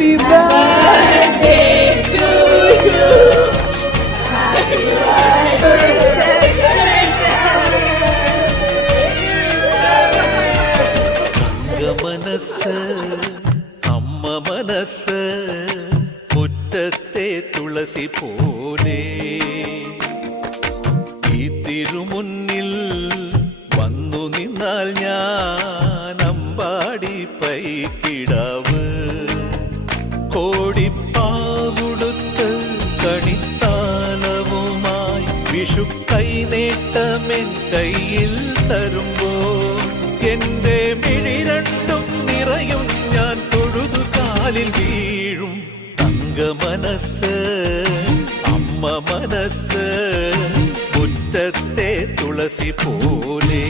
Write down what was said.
Happy birthday to you. Happy മനസ്സ് അമ്മ മനസ്സ് മുറ്റത്തെ തുളസി പോലെ ഈ തിരുമുന്നിൽ വന്നു നിന്നാൽ ഞാൻ അമ്പാടി പൈക്കിടാവ് കോടിപ്പാവുടുത്ത് കണിത്താലവുമായി വിഷു കൈനേട്ടമെൻ കയ്യിൽ തരുമ്പോൾ എന്റെ മിഴി രണ്ടും നിറയും ഞാൻ തൊഴുതു കാലിൽ വീഴും തങ്ക മനസ്സ് അമ്മ മനസ്സ് മുറ്റത്തെ തുളസി പോലെ.